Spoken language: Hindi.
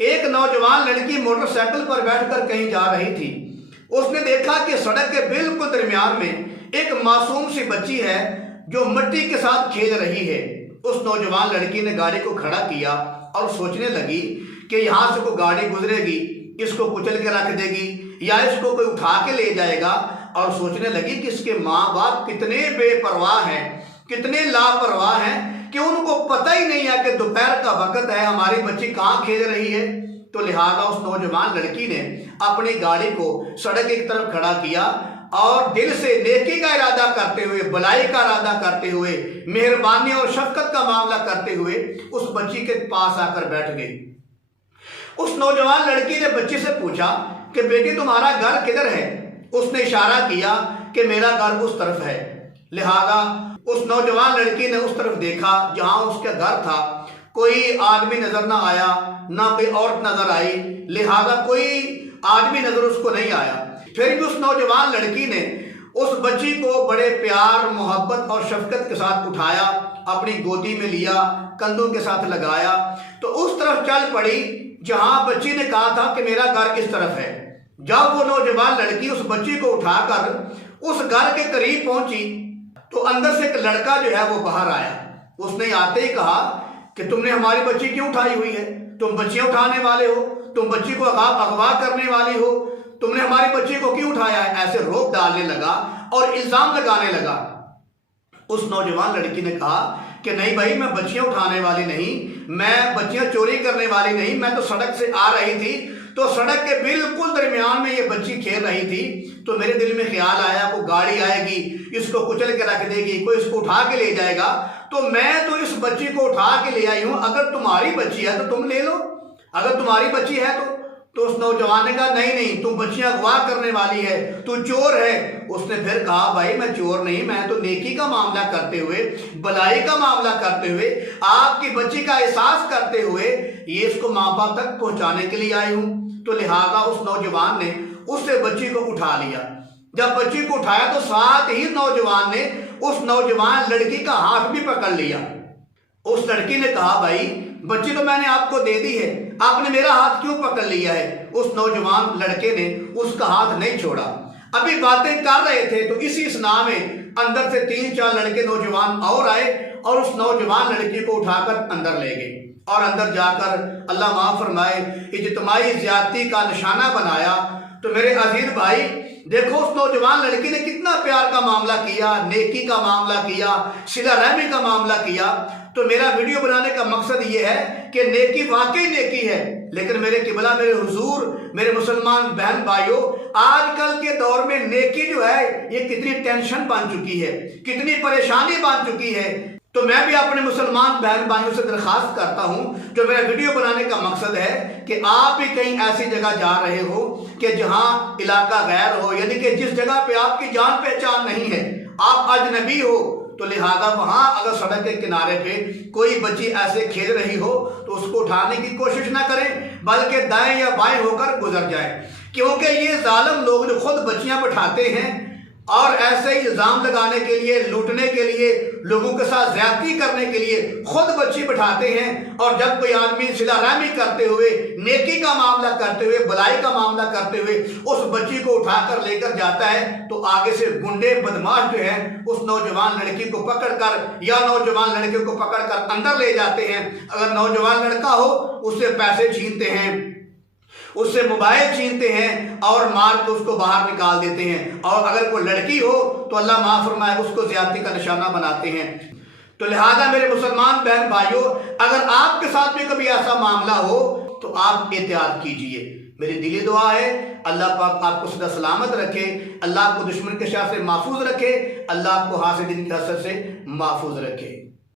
एक नौजवान लड़की मोटरसाइकिल पर बैठकर कहीं जा रही थी। उसने देखा कि सड़क के बिल्कुल दरमियान में एक मासूम सी बच्ची है जो मिट्टी के साथ खेल रही है। उस नौजवान लड़की ने गाड़ी को खड़ा किया और सोचने लगी कि यहाँ से कोई गाड़ी गुजरेगी, इसको कुचल के रख देगी या इसको कोई उठा के ले जाएगा। और सोचने लगी कि इसके माँ बाप कितने बेपरवाह हैं, कितने लापरवाह हैं कि उनको पता ही नहीं है कि दोपहर का वक्त है, हमारी बच्ची कहाँ खेल रही है। तो लिहाजा उस नौजवान लड़की ने अपनी गाड़ी को सड़क की तरफ खड़ा किया और दिल से नेकी का इरादा करते हुए, भलाई का इरादा करते हुए, मेहरबानी और शफकत का मामला करते हुए उस बच्ची के पास आकर बैठ गई। उस नौजवान लड़की ने बच्ची से पूछा कि बेटी तुम्हारा घर किधर है। उसने इशारा किया कि मेरा घर उस तरफ है। लिहाजा उस नौजवान लड़की ने उस तरफ देखा जहां उसका घर था। कोई आदमी नजर ना आया, ना कोई औरत नजर आई, लिहाजा कोई आदमी नजर उसको नहीं आया। फिर भी उस नौजवान लड़की ने उस बच्ची को बड़े प्यार, मोहब्बत और शफकत के साथ उठाया, अपनी गोदी में लिया, कंधों के साथ लगाया तो उस तरफ चल पड़ी जहां बच्ची ने कहा था कि मेरा घर किस तरफ है। जब वो नौजवान लड़की उस बच्ची को उठाकर उस घर के करीब पहुंची तो अंदर से एक लड़का जो है वो बाहर आया। उसने आते ही कहा कि तुमने हमारी बच्ची क्यों उठाई हुई है, तुम बच्चियां उठाने वाले हो, तुम बच्ची को अगवा करने वाली हो, तुमने हमारी बच्ची को क्यों उठाया है। ऐसे रोक डालने लगा और इल्जाम लगाने लगा। उस नौजवान लड़की ने कहा कि नहीं भाई, मैं बच्चियां उठाने वाली नहीं, मैं बच्चियां चोरी करने वाली नहीं, मैं तो सड़क से आ रही थी तो सड़क के बिल्कुल दरमियान में ये बच्ची खेल रही थी तो मेरे दिल में ख्याल आया कोई गाड़ी आएगी, इसको कुचल के रख देगी, कोई इसको उठा के ले जाएगा, तो मैं तो इस बच्ची को उठा के ले आई हूं। अगर तुम्हारी बच्ची है तो तुम ले लो, अगर तुम्हारी बच्ची है तो उस नौजवान ने कहा नहीं नहीं, तुम बच्चियां अगवा करने वाली है, तू चोर है। उसने फिर कहा भाई मैं चोर नहीं, मैं तो नेकी का मामला करते हुए, भलाई का मामला करते हुए, आपकी बच्ची का एहसास करते हुए ये इसको माँ बाप तक पहुंचाने के लिए आई हूं। तो लिहाजा उस नौजवान ने उससे बच्ची को उठा लिया। जब बच्ची को उठाया तो साथ ही नौजवान ने उस नौजवान लड़की का हाथ भी पकड़ लिया। उस लड़की ने कहा भाई बच्ची तो मैंने आपको दे दी है, आपने मेरा हाथ क्यों पकड़ लिया है। उस नौजवान लड़के ने उसका हाथ नहीं छोड़ा। अभी बातें कर रहे थे तो इसी स्नाह में अंदर से 3-4 लड़के नौजवान और आए और उस नौजवान लड़की को उठाकर अंदर ले गए और अंदर जाकर अल्लाह माफ फरमाए इज्तिमाई ज्यादती का निशाना बनाया। तो मेरे अजीज भाई देखो उस नौजवान लड़की ने कितना प्यार का मामला किया, नेकी का मामला किया, सिला रहमी का मामला किया। तो मेरा वीडियो बनाने का मकसद ये है कि नेकी वाकई नेकी है, लेकिन मेरे किबला, मेरे हुजूर, मेरे मुसलमान बहन भाइयों, आजकल के दौर में नेकी जो है ये कितनी टेंशन बन चुकी है, कितनी परेशानी बन चुकी है। तो मैं भी अपने मुसलमान बहन भाइयों से दरखास्त करता हूं, जो मेरा वीडियो बनाने का मकसद है कि आप भी कहीं ऐसी जगह जा रहे हो कि जहां इलाका गैर हो, यानी कि जिस जगह पे आपकी जान पहचान नहीं है, आप अजनबी हो, तो लिहाजा वहां अगर सड़क के किनारे पे कोई बच्ची ऐसे खेल रही हो तो उसको उठाने की कोशिश ना करें, बल्कि दाएं या बाएं होकर गुजर जाए। क्योंकि ये जालिम लोग जो खुद बच्चियां बैठाते हैं और ऐसे ही इल्जाम लगाने के लिए, लूटने के लिए, लोगों के साथ ज्यादती करने के लिए खुद बच्ची बैठाते हैं, और जब कोई आदमी सिला रहमी करते हुए, नेकी का मामला करते हुए, भलाई का मामला करते हुए उस बच्ची को उठाकर लेकर जाता है तो आगे से गुंडे बदमाश जो है उस नौजवान लड़की को पकड़कर या नौजवान लड़के को पकड़कर अंदर ले जाते हैं। अगर नौजवान लड़का हो उससे पैसे छीनते हैं, उससे मोबाइल छीनते हैं और मार के उसको बाहर निकाल देते हैं, और अगर कोई लड़की हो तो अल्लाह माफ फरमाए उसको ज्यादती का निशाना बनाते हैं। तो लिहाजा मेरे मुसलमान बहन भाइयों, अगर आपके साथ भी कभी ऐसा मामला हो तो आप एहतियात कीजिए। मेरी दिली दुआ है अल्लाह पाक आपको सदा सलामत रखे, अल्लाह आपको दुश्मन के शर से महफूज रखे, अल्लाह आपको हासिदिन के असर से महफूज रखे।